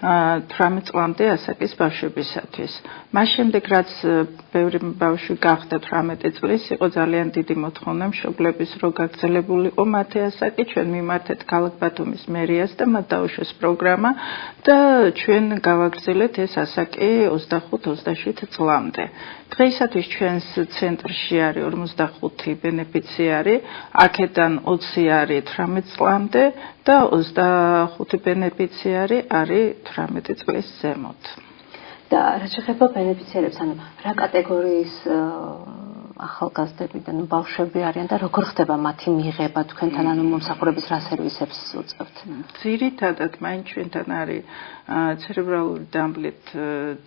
18 წლამდე ასაკის ბავშვებისათვის. მას შემდეგ რაც ბევრი ბავშვი გახდა 18 წლის, იყო ძალიან დიდი მოთხოვნა მშობლების რო გაგრძელებულიყო მათი ასაკი, ჩვენ მიმართეთ ქალაქ ბათუმის მერიას და მათ დაუშვეს პროგრამა და ჩვენ გავაგრძელეთ ეს ასაკი 25-27 წლამდე. დღეისათვის ჩვენს ცენტრში არის 45 ბენეფიციარი, აქედან 20 არის 18 წლამდე და 25 ბენეფიციარი არის 18 წლის ზემოთ. და რა შეეხება ბენეფიციარებს, რა კატეგორიის ახალგაზრდები და ბავშვები არიან და როგორ ხდება მათი მიღება თქვენთან, მომსახურების რა სერვისებს უწევთ? ძირითადად მაინც ჩვენთან არის ცერებრალური დამბლით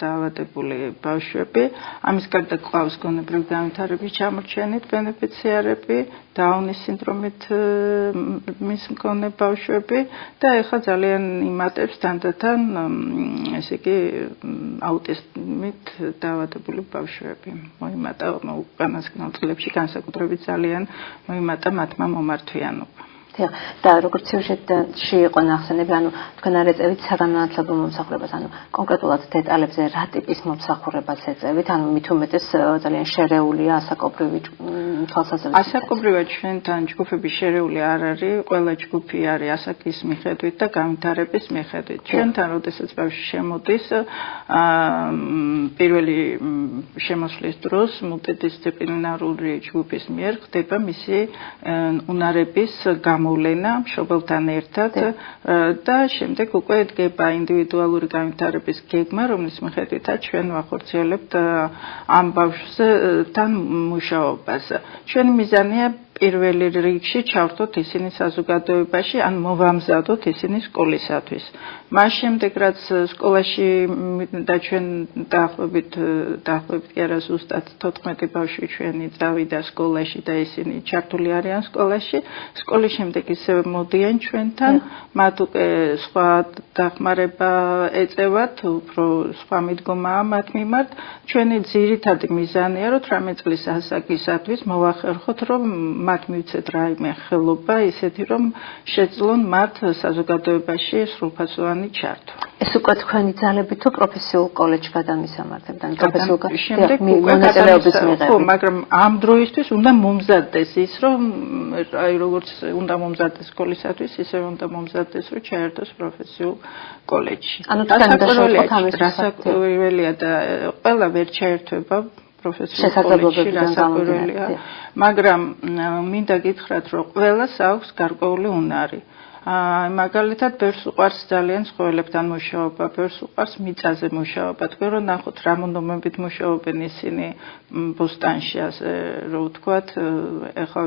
დაავადებული ბავშვები, ამის გარდა ყავს გონებრივი განვითარების ჩამორჩენით ბენეფიციარები, დაუნის სინდრომით მის მქონე ბავშვები და ეხლა ძალიან იმატებს თანდათან ესე იგი აუტიზმით დაავადებული ბავშვები. მოიმატა უკანასკნელ წლებში განსაკუთრებით ძალიან მოიმატა მათმა მომართვიანობა. და როგორც სიუჟეტში იყო ნახსენები, თქვენ არ ეწევით საგანმანათლებლო მომსახურებას, კონკრეტულად დეტალებზე რა ტიპის მომსახურებას ეწევით, მით უმეტეს ძალიან შერეულია ასაკობრივი თვალსაზრისით. ასაკობრივად ჩვენთან ჯგუფები შერეული არ არის, ყველა ჯგუფი არის ასაკის მიხედვით და განვითარების მიხედვით. ჩვენთან როდესაც ბავშვი შემოდის, პირველი შემოსვლის დროს მულტიდისციპლინარული ჯგუფის მიერ ხდება მისი უნარების გამოვლენა მშობელთან ერთად და შემდეგ უკვე დგება ინდივიდუალური განვითარების გეგმა, რომლის მიხედვითაც ჩვენ ვახორციელებთ ამ ბავშვთან მუშაობას. ჩვენი მიზანია პირველი რიგში ჩავთოთ ისინი საზოგადოებაში, ან მოვამზადოთ ისინი სკოლისათვის. მას შემდეგ რაც სკოლაში და ჩვენ დაახლოებით კი არა ზუსტად 14 ბავშვი ჩვენი წავიდა სკოლაში და ისინი ჩართული არიან სკოლაში. სკოლის შემდეგ ისევ მოდიან ჩვენთან, მათ უკვე სხვა დახმარება ეწევათ, უფრო სხვა მიდგომაა მათ მიმართ. ჩვენი ძირითადი მიზანია, რომ 18 წლის ასაკისათვის მოვახერხოთ, რომ მათ მივცეთ რაიმე ხელობა, ისეთი რომ შეძლონ მათ საზოგადოებაში სრულფასოვანი ჩართვა. ეს უკვე თქვენი ძალები თუ პროფესიულ კოლეჯში გადამისამართებდა, პროფესიულ შემდეგ მონაწილეობის მიღებით. ხო, მაგრამ ამ დროისთვის უნდა მომზადდეს ის, რომ აი როგორც უნდა მომზადდეს სკოლისათვის, ისე უნდა მომზადდეს, რომ ჩაერთოს პროფესიულ კოლეჯში. რასაკვირველია და ყველა ვერ ჩაერთვება პროფესიულ კოლეჯში, რასაკვირველია, მაგრამ მინდა გითხრათ, რომ ყველას აქვს გარკვეული უნარი. მაგალითად, ბევრს უყვარს ძალიან ცხოველებთან მუშაობა, ბევრს უყვარს მიწაზე მუშაობა. თქვენ რომ ნახოთ რა მონდომებით მუშაობენ ისინი ბოსტანში, ასე რომ ვთქვათ, ეხლა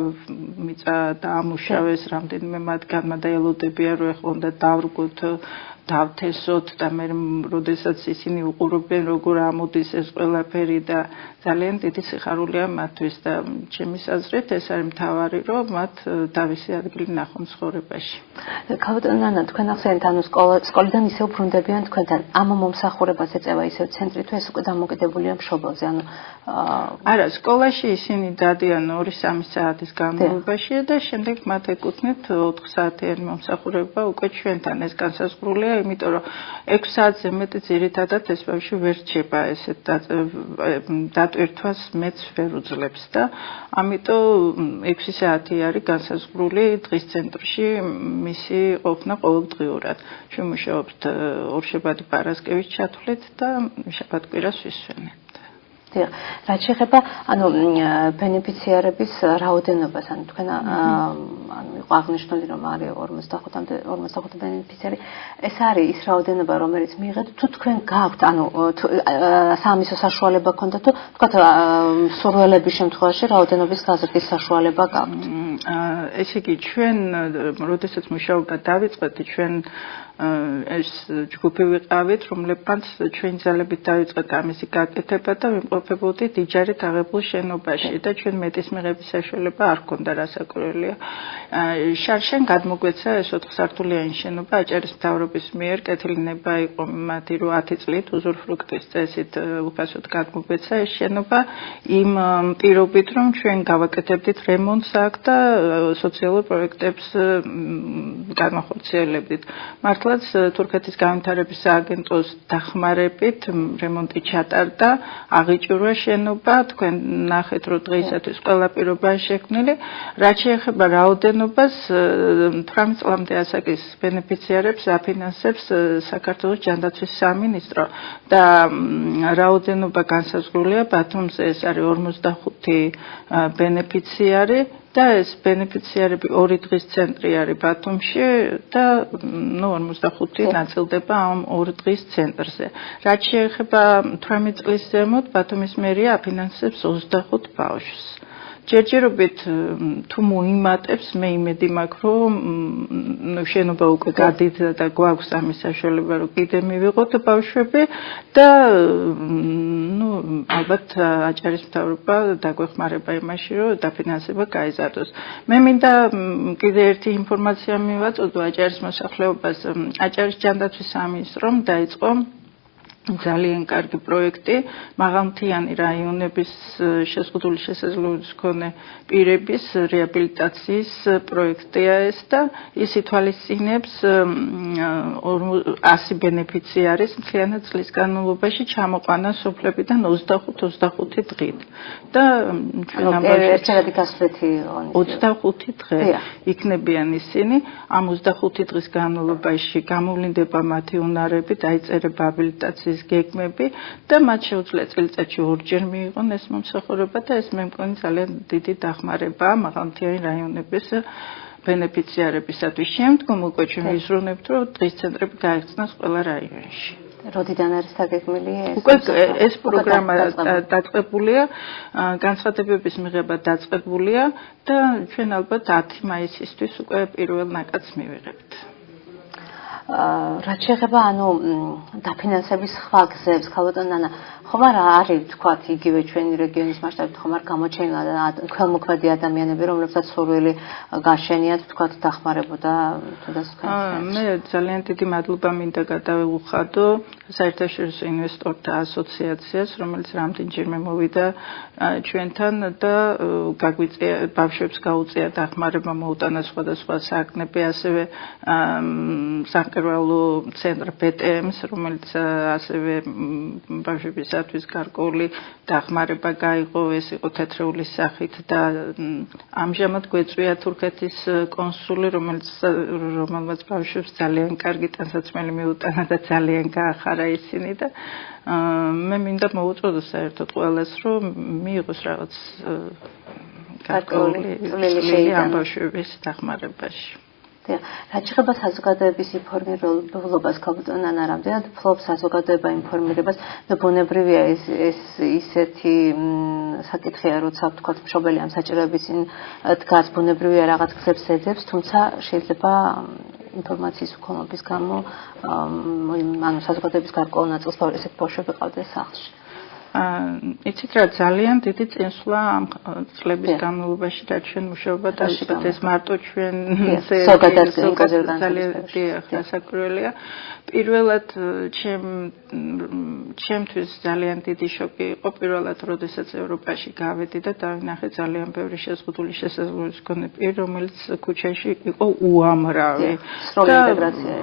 მიწა დაამუშავეს, რამდენიმე მათგანმა და ელოდებიან, რომ ეხლა უნდა დავრგოთ, დავთესოთ და მე როდესაც ისინი უყურებენ როგორ ამოდის ეს ყველაფერი და ძალიან დიდი სიხარულია მათთვის და ჩემის აზრით ეს არის მთავარი, რომ მათ თავისი ადგილი ნახონ ცხოვრებაში. ქალბატონ ნანა, თქვენ ახსენეთ, სკოლიდან ისევ ბრუნდებიან თქვენთან, ამ მომსახურებას ეწევა ისევ ცენტრი თუ ეს უკვე დამოკიდებულია მშობელზე, არა, სკოლაში ისინი დადიან 2-3 საათის განმავლობაში და შემდეგ მათ ეკუთვნით 4 საათიანი მომსახურება უკვე ჩვენთან. ეს განსაზღვრულია, იმიტომ რომ 6 საათზე მეტი ძირითადად ეს ბავშვი ვერ რჩება ესეთ დატვირთვას მეც ვერ უძლებს და ამიტომ 6 საათი არის განსაზღვრული დღის ცენტრში მისი ყოფნა ყოველდღიურად. ჩვენ მუშაობთ ორშაბათი პარასკევის ჩათვლით და შაბათ-კვირას ვისვენებთ. დიახ. რაც შეეხება ანუ ბენეფიციარების რაოდენობას, ანუ თქვენ ანუ იყო აღნიშნული რომ არის 45 ბენეფიციარი. ეს არის ის რაოდენობა, რომელიც მიიღეთ თუ თქვენ გაქვთ, ანუ საამისო საშუალება გქონდა თუ თქვათ სურვილების შემთხვევაში რაოდენობის გაზრდის საშუალება გაქვთ. ესე იგი ჩვენ როდესაც მუშაობა დავიწყეთ, ჩვენ ეს ჯგუფი ვიყავით, რომლებმაც ჩვენი ძალებით დავიწყეთ ამისი გაკეთება და ვიმყოფებოდით იჯარით აღებულ შენობაში და ჩვენ მეტის მიღების საშუალება არ ჰქონდა, რასაკვირველია. შარშან გადმოგვეცა ეს 4 სართულიანი შენობა აჭარის მთავრობის მიერ, კეთილინება იყო მათი 10 წლით უზურფრუქტის წესით უფასოდ გადმოგვეცა ეს შენობა იმ პირობით, რომ ჩვენ გავაკეთებდით რემონტს აქ და სოციალურ პროექტებს განახორციელებდით. მართლაც თურქეთის განვითარების სააგენტოს დახმარებით რემონტი ჩატარდა, აღიჭურვა შენობა, თქვენ ნახეთ, რომ დღეისათვის ყველა პირობაა შექმნილი. რაც შეეხება რაოდენობას, 18 წლამდე ასაკის ბენეფიციარებს აფინანსებს საქართველოს ჯანდაცვის სამინისტრო და რაოდენობა განსაზღვრულია ბათუმზე, ეს არის 45 ბენეფიციარი. და ეს ბენეფიციარები 2 დღის ცენტრი არის ბათუმში და 45 ნაწილდება ამ 2 დღის ცენტრზე. რაც შეეხება 18 წლის ზემოთ ბათუმის მერია აფინანსებს 25 ბავშვს. ჯერჯერობით თუ მოიმატებს, მე იმედი მაქვს, რომ შენობა უკვე გადიდდა და გვაქვს ამის საშუალება, რომ კიდე მივიღოთ ბავშვები და ალბათ აჭარის მთავრობა დაგვეხმარება იმაში, რომ დაფინანსება გაიზარდოს. მე მინდა კიდე ერთი ინფორმაცია მივაწოდო აჭარის მოსახლეობას. აჭარის ჯანდაცვის სამინისტრომ დაიწყო ძალიან კარგი პროექტი მაღალმთიანი რაიონების შეზღუდული შესაძლებლობის მქონე პირების რეაბილიტაციის პროექტია ეს და ის ითვალისწინებს 100 ბენეფიციარის მთლიანად წლის განმავლობაში ჩამოყვანა სოფლებიდან 25 დღით და ჩვენ ერთადერთი გასვლეთი 25 დღე იქნებიან ისინი ამ 25 დღის განმავლობაში გამოვლინდება მათი უნარები დაიწერება აბილიტაციის გეგმები და მათ შეუძლია წელიწადში 2 ჯერ მიიღონ ეს მომსახურება და ეს მე მგონი ძალიან დიდი დახმარებაა მაღალმთიანი რაიონების ბენეფიციარებისათვის. შემდგომ უკვე ჩვენ ვიზრუნებთ, რომ დღის ცენტრები გაიხსნას ყველა რაიონში. როდიდან არის დაგეგმილი ეს? უკვე ეს პროგრამა დაწყებულია, განცხადებების მიღება დაწყებულია და ჩვენ ალბათ 10 მაისისთვის უკვე პირველ ნაკადს მივიღებთ. რაც შეეხება ანუ დაფინანსების სხვა გზებს, ქალბატონ ნანა, ხომ არა არის თქვათ იგივე ჩვენი რეგიონის მასშტაბით ხომ არ გამოჩენილა ქველმოქმედი ადამიანები, რომლებსაც სურვილი გაშენიათ, თქვათ დახმარებოდა თუნდაც თქვენ? მე ძალიან დიდი მადლობა მინდა გადავუხადო საერთაშორისო ინვესტორთა ასოციაციას, რომელიც რამდენჯერმე მოვიდა ჩვენთან და გაგვიწია ბავშვებს გაუწია დახმარება, მოუტანა სხვადასხვა საქმეები, ასევე სამკერვალო ცენტრ BTM-ს, რომელიც ასევე ბავშვებისათვის გარკვეული დახმარება გაიღო, ეს იყო თეთრეულის სახით და ამჟამად გვეწვია თურქეთის კონსული, რომელმაც ბავშვებს ძალიან კარგი ტანსაცმელი მიუტანა და ძალიან გაახარა ისინი და მე მინდა მოვუწოდო საერთოდ ყველას, რომ მიიღოს რაღაც გარკვეული წვლილი ამ ბავშვების დახმარებაში. რაც შეეხება საზოგადოების ინფორმირებულობას, ქალბატონ ნანა, რამდენად ფლობს საზოგადოება ინფორმირებას? ბუნებრივია ეს ისეთი საკითხია, როცა ვთქვათ, მშობელი ამ საჭიროების წინ დგას, ბუნებრივია რაღაც გზებს ეძებს, თუმცა შეიძლება ინფორმაციის უქონობის გამო ანუ საზოგადოების გარკვეულ ნაწილს ესეთ ბავშვები ყავდეს სახლში. იცით რა, ძალიან დიდი წინსვლა ამ წლების განმავლობაში და ჩვენ მუშაობა დავიწყეთ, ეს მარტო ჩვენზე ძალიან დასაკვირველია. პირველად ჩემთვის ძალიან დიდი შოკი იყო პირველად, როდესაც ევროპაში გავედი და დავინახე ძალიან ბევრი შეზღუდული შესაძლებლობის მქონე პირი, რომელიც ქუჩაში იყო უამრავი. სრული ინტეგრაცია.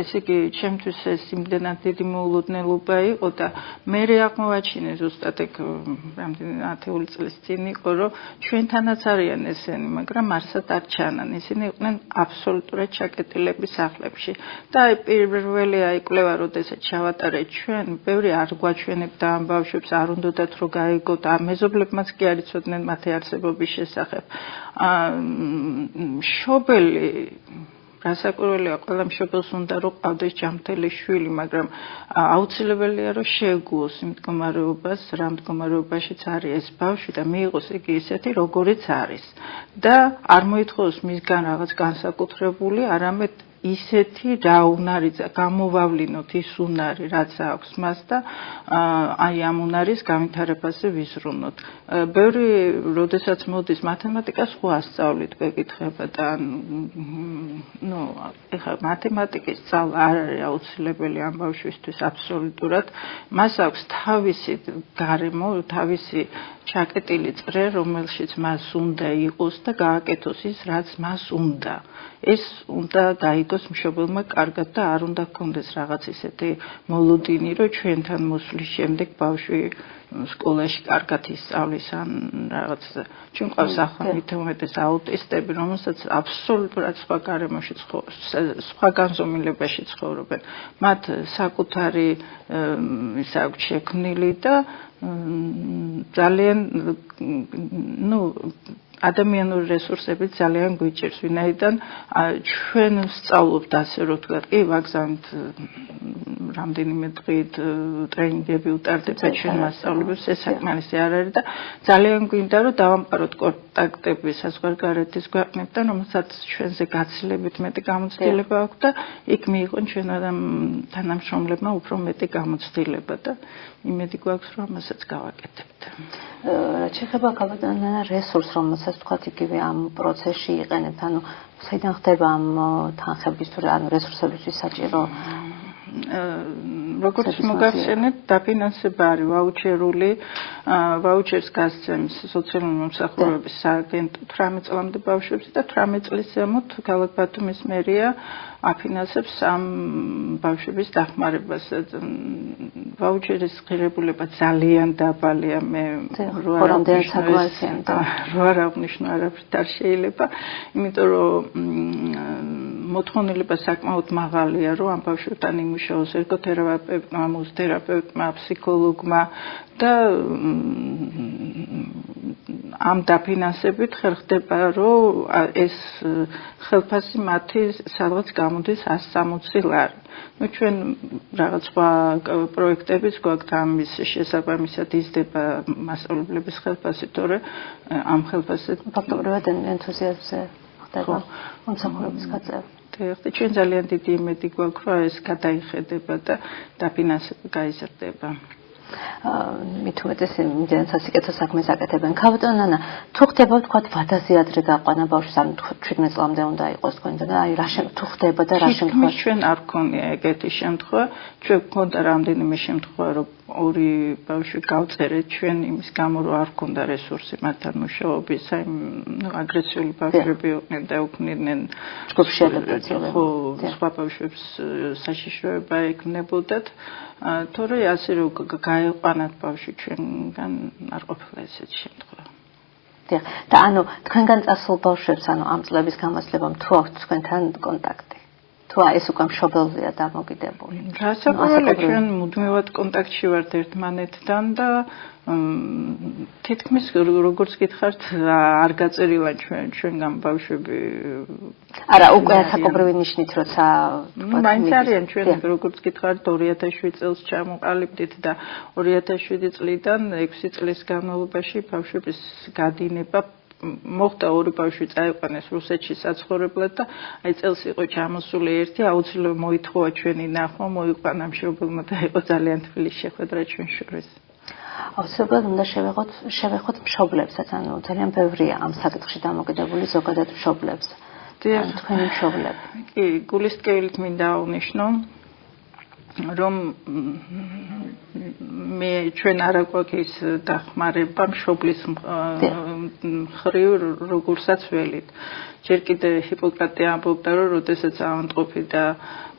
ესე იგი ჩემთვის ეს იმდენად დიდი მოულოდნელობა იყო და მე აღმოვაჩინე ზუსტად ეგ რამდენი 10 წლის წინ იყო რომ ჩვენთანაც არიან ესენი მაგრამ არსად არ ჩანან ისინი იყვნენ აბსოლუტურად ჩაკეტილები სახლებში და აი პირველი აი კვლევა როდესაც ჩავატარეთ ჩვენ ბევრი არ გვაჩვენებდა ამ ბავშვებს არ უნდათ რომ გაიგოთ ამ მეზობლებმაც კი არ იცოდნენ მათი არსებობის შესახებ მშობელი რასაკვირველია ყველა მშობელს უნდა რომ ყავდეს ჯანმრთელი შვილი მაგრამ აუცილებელია რომ შეეგუოს იმ მდგომარეობას რა მდგომარეობაშიც არის ეს ბავშვი და მიიღოს იგი ისეთი როგორიც არის და არ მოითხოვოს მისგან რაღაც განსაკუთრებული არამედ ისეთი რა უნარი გამოვავლინოთ ის უნარი რაც აქვს მას და აი ამ უნარის განვითარებაზე ვიზრუნოთ. ბევრი როდესაც მოდის მათემატიკას ხო ასწავლით გეკითხება და ნუ ეხლა მათემატიკის სწავლა არ არის აუცილებელი ამ ბავშვისთვის აბსოლუტურად მას აქვს თავისი გარემო თავისი ჩაკეტილი წრე რომელშიც მას უნდა იყოს და გააკეთოს ის რაც მას უნდა ეს უნდა გაიგოს მშობელმა კარგად და არ უნდა გქონდეს რაღაც ისეთი მოლოდინი რომ ჩვენთან მოსვლის შემდეგ ბავშვი სკოლაში კარგად ისწავლის ან რაღაც ჩვენ ყავს ახლა მithumetes აუტისტები რომელსაც აბსოლუტურად სხვა გარემოში სხვა განზომილებაში ცხოვრობენ მათ საკუთარი ის აქვს შექმნილი და ძალიან ნუ ადამიანური რესურსები ძალიან გვიჭირს, ვინაიდან ჩვენ ვსწავლობთ ასე რომ თქვა, კი, ვაგზავნით რამდენიმე დღით ტრენინგები უტარდება ჩვენ მასწავლებელს, ეს საკმარისი არ არის და ძალიან გვინდა რომ დავამყაროთ კონტაქტები საზღვარგარეთის ქვეყნებთან, რომელსაც ჩვენზე გაცილებით მეტი გამოცდილება აქვს და იქ მიიღონ ჩვენ თანამშრომლებმა უფრო მეტი გამოცდილება და იმედი გვაქვს რომ ამასაც გავაკეთებთ. რაც შეეხება გაბატონებულ რესურს, რომელსაც თქვა იგივე ამ პროცესში იყენებთ, ანუ საიდან ხდება ამ თანხების თუ ანუ რესურსებისთვის საჭირო როგორც მოგახსენეთ, დაფინანსება არის ვაუჩერული, ვაუჩერს გასცემს სოციალური მომსახურების სააგენტო 18 წლამდე ბავშვებს და 18 წლის ზემოთ ქალაქ ბათუმის მერია აფინანსებს ამ ბავშვების დახმარებას. ვაუჩერის ღირებულება ძალიან დაბალია, მე რა აღნიშნო არაფრით არ შეიძლება, იმიტომ რომ მოთხოვნილება საკმაოდ მაღალია, რომ ამ ბავშვებთან იმუშაოს ერგოთერაპევტმა, მუზთერაპევტმა, ფსიქოლოგმა და ამ დაფინანსებით ხერხდება, რომ ეს ხელფასი მათი სადღაც გამოდის 160 ლარი. Ну ჩვენ რაღაც სხვა პროექტებიც გვაქვს ამის შესაბამისად იზრდება მასწავლებლების ხელფასი, თორე ამ ხელფასზე ფაქტობრივად ენთუზიაზმზე ხდება მომსახურების გაწევა. ჩვენ ძალიან დიდი იმედი გვაქვს, რომ ეს გადაიხედება და დაფინანსება გაიზრდება. მithumetes იმდენ სასიკეთო საქმეს აკეთებენ. ქავტონანა, თუ ხდება თქვათ ვადაზე ადრე გაყვანა ბავშვს, ანუ 17 წლამდე უნდა იყოს თქვენ და აი რა თუ ხდება და რა შემთხვევაში ჩვენ არ გქონია ეგეთი შემთხვევა, ჩვენ გქონდა რამდენიმე შემთხვევა, რომ ორი ბავშვი გავწერეთ ჩვენ იმის გამო რომ არ გქონდა რესურსი მათთან მუშაობის, აი აგრესიული ბავშვები იყვნენ და უქმნიდნენ ჯგუფში ადაპტაციები. ხო, სხვა ბავშვებს საშიშროება ექნებოდათ. თორე ასე რომ გაეყვანათ ბავშვი ჩვენგან არ ყოფილა ესეთი შემთხვევა. დიახ, და ანუ თქვენგან წასულ ბავშვებს ანუ ამ წლების გამოსლებამ თუ აქვს თქვენთან კონტაქტი? თუ ეს უკვე მშობელზეა დამოკიდებული? რასაკვირველია, ჩვენ მუდმივად კონტაქტში ვართ ერთმანეთთან და თითქმის როგორც გითხართ, არ გაწერილა ჩვენგან ბავშვები. არა, უკვე ასაკობრივი ნიშნით, როცა მაინც არიან ჩვენ როგორც გითხართ 2007 წელს ჩამოყალიბდით და 2007 წლიდან 6 წლის განმავლობაში ბავშვების გადინება მოხდა ორი ბავშვი წაიყვანეს რუსეთში საცხოვრებლად და აი წელს იყო ჩამოსული ერთი აუცილებლად მოითხოვა ჩვენი ნახვა მოიყვანა მშობელმა და იყო ძალიან თბილი შეხვედრა ჩვენ შორის. აუცილებლად უნდა შევეხოთ მშობლებსაც, ანუ ძალიან ბევრია ამ საკითხში დამოკიდებული ზოგადად მშობლებს. თქვენი მშობლები. კი, გულისტკივილით მინდა აღნიშნო რომ მე ჩვენ არა გვაქვს დახმარება მშობლის მხრივ როგორცაც ველით. ჯერ კიდე ჰიპოკრატე ამბობდა, რომ როდესაც ავანტყოფი და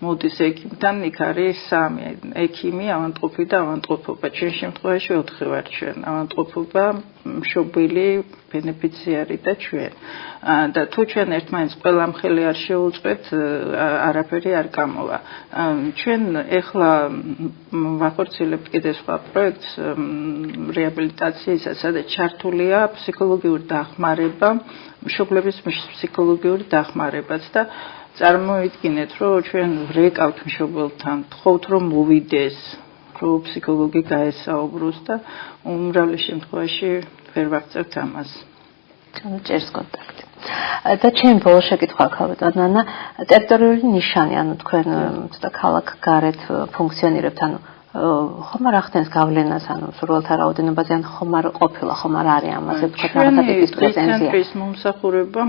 მოდის ექიმთან, იქ არის სამი: ექიმი, ავანტყოფი და ავანტყოფობა. ჩვენ შემთხვევაში 4 ვარ ჩვენ: ავანტყოფობა, მშობელი, ბენეფიციარი და ჩვენ. და თუ ჩვენ ერთმანეთს ყველა მხელი არ შევუწყვეთ, არაფერი არ გამოვა. ჩვენ ეხლა ვახორციელებთ კიდე სხვა პროექტს რეაბილიტაციისა, სადაც ჩართულია ფსიქოლოგიური დახმარება, მშობლების ფსიქოლოგიური დახმარებაც და წარმოიდგინეთ, რომ ჩვენ ვრეკავთ მშობელთან, თხოვთ რომ მოვიდეს, რომ ფსიქოლოგი გაესაუბროს და უმრავლეს შემთხვევაში ვერ ვაღწევთ ამას. ჭერს კონტაქტი. და ჩემი ბოლო შეკითხვა ქალბატონ ანა, ტერიტორიული ნიშანი, ანუ თქვენ ცოტა ქალაქ გარეთ ფუნქციონირებთ, ანუ ხომ არ ახდენს გავლენას, ანუ სურვილთა რაოდენობაზე, ან ხომ არ ყოფილა, ხომ არ არის ამაზე თქვა რაღაცა ტიპის პრეტენზია. ცენტრის მომსახურება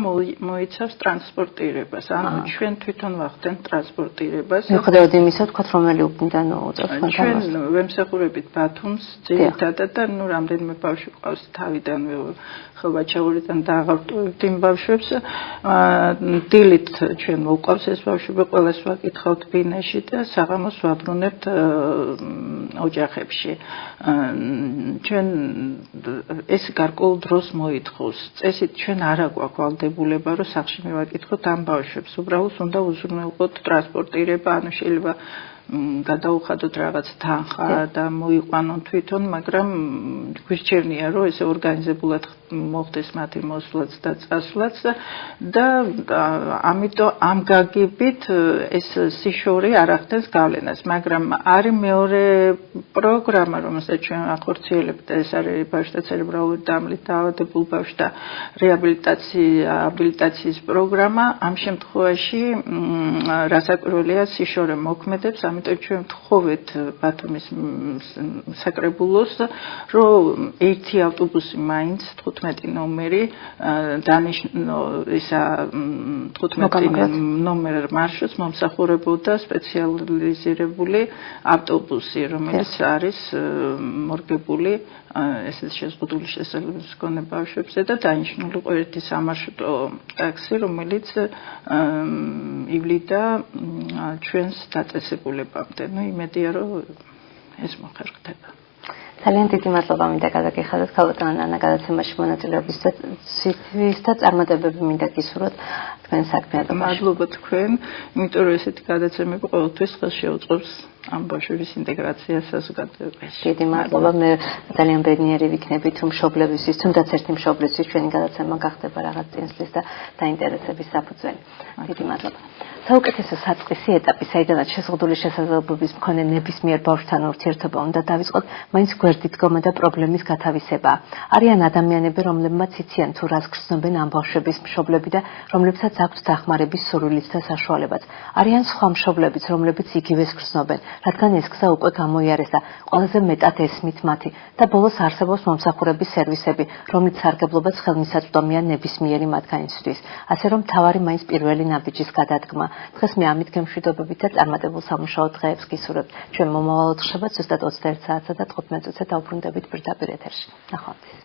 მოიცავს ტრანსპორტირებას, ანუ ჩვენ თვითონ ვახდენთ ტრანსპორტირებას. მიუხედავად იმისა, თქვა რომელი უპნიდან უწევთ თქვენთან. ჩვენ ვემსახურებით ბათუმს ძირითადად და ნუ რამდენიმე ბავშვი ყავს თავიდანვე ხალბაჩაურიდან დააღავტვით იმ ბავშვებს. დილით ჩვენ მოვყავს ეს ბავშვები, ყველას ვაკითხავთ ბინაში და საღამოს ვაბრუნებთ ოჯახებში. ჩვენ ეს გარკვეულ დროს მოითხოვს. წესით ჩვენ არა გვაქვს ვალდებულება, რომ სახლში მივაკითხოთ ამ ბავშვებს. უბრალოდ უნდა უზრუნველყოთ ტრანსპორტირება, ანუ შეიძლება გადაუხადოთ რაღაც თანხა და მოიყვანონ თვითონ, მაგრამ გვირჩევნია, რომ ესე ორგანიზებულად მოხდეს მათი მოსვლაც და წასვლაც და ამიტომ ამ გაგებით ეს სიშორი არ ახდენს გავლენას, მაგრამ არის მეორე პროგრამა, რომელსაც ჩვენ ახორციელებთ, ეს არის ბავშვთა ცერებრალური დამლით დაავადებულ ბავშვთა რეაბილიტაციის პროგრამა. ამ შემთხვევაში რასაკვირველია, სიშორე მოქმედებს, ამიტომ ჩვენ ვთხოვეთ ბათუმის საკრებულოს, რომ ერთი ავტობუსი მაინც 15 ნომერი დანიშნო ისა 15 ნომერ მარშრუტს მომსახურებოდა სპეციალიზირებული ავტობუსი, რომელიც არის მორგებული ესეთ შეზღუდული შესაძლებლობის მქონე ბავშვებზე და დანიშნული იყო ერთი სამარშრუტო ტაქსი, რომელიც ივლიდა ჩვენს დაწესებულებამდე. ნუ იმედია, რომ ეს მოხერხდება. ძალიან დიდი მადლობა მინდა გადაგიხადოთ ქალბატონ ანა გადაცემაში მონაწილეობისთვის და წარმატებები მინდა გისურვოთ თქვენ საქმიანობაში. მადლობა თქვენ, იმიტომ რომ ესეთი გადაცემები ყოველთვის ხელს შეუწყობს ამ ბავშვების ინტეგრაციას საზოგადოებაში. დიდი მადლობა. მე ძალიან ბედნიერი ვიქნები თუ მშობლებისთვის, თუნდაც ერთი მშობლისთვის ჩვენი გადაცემა გახდება რაღაც წინსვლის და დაინტერესების საფუძველი. დიდი მადლობა. საუკეთესო საწყისი ეტაპი, საიდანაც შეზღუდული შესაძლებლობის მქონე ნებისმიერ ბავშვთან ურთიერთობა უნდა დავიწყოთ, მაინც გვერდით დგომა და პრობლემის გათავისებაა. არიან ადამიანები, რომლებმაც იციან თუ რას გრძნობენ ამ ბავშვების მშობლები და რომლებსაც აქვთ დახმარების სურვილიც და საშუალებაც. არიან სხვა მშობლებიც, რომლებიც იგივეს გრძნობენ, რადგან ეს გზა უკვე გამოიარეს და ყველაზე მეტად ესმით მათი და ბოლოს არსებობს მომსახურების სერვისები, რომლის სარგებლობაც ხელმისაწვდომია ნებისმიერი მათგანისთვის. ასე რომ მთავარი მაინც პირველი ნაბიჯის გადადგმა. დღეს მე ამით გემშვიდობებით და წარმატებულ სამუშაო დღეებს გისურვებთ. ჩვენ მომავალ ოთხშაბათს ზუსტად 21 საათსა და 15 წუთზე დავბრუნდებით პირდაპირ ეთერში. ნახვამდის.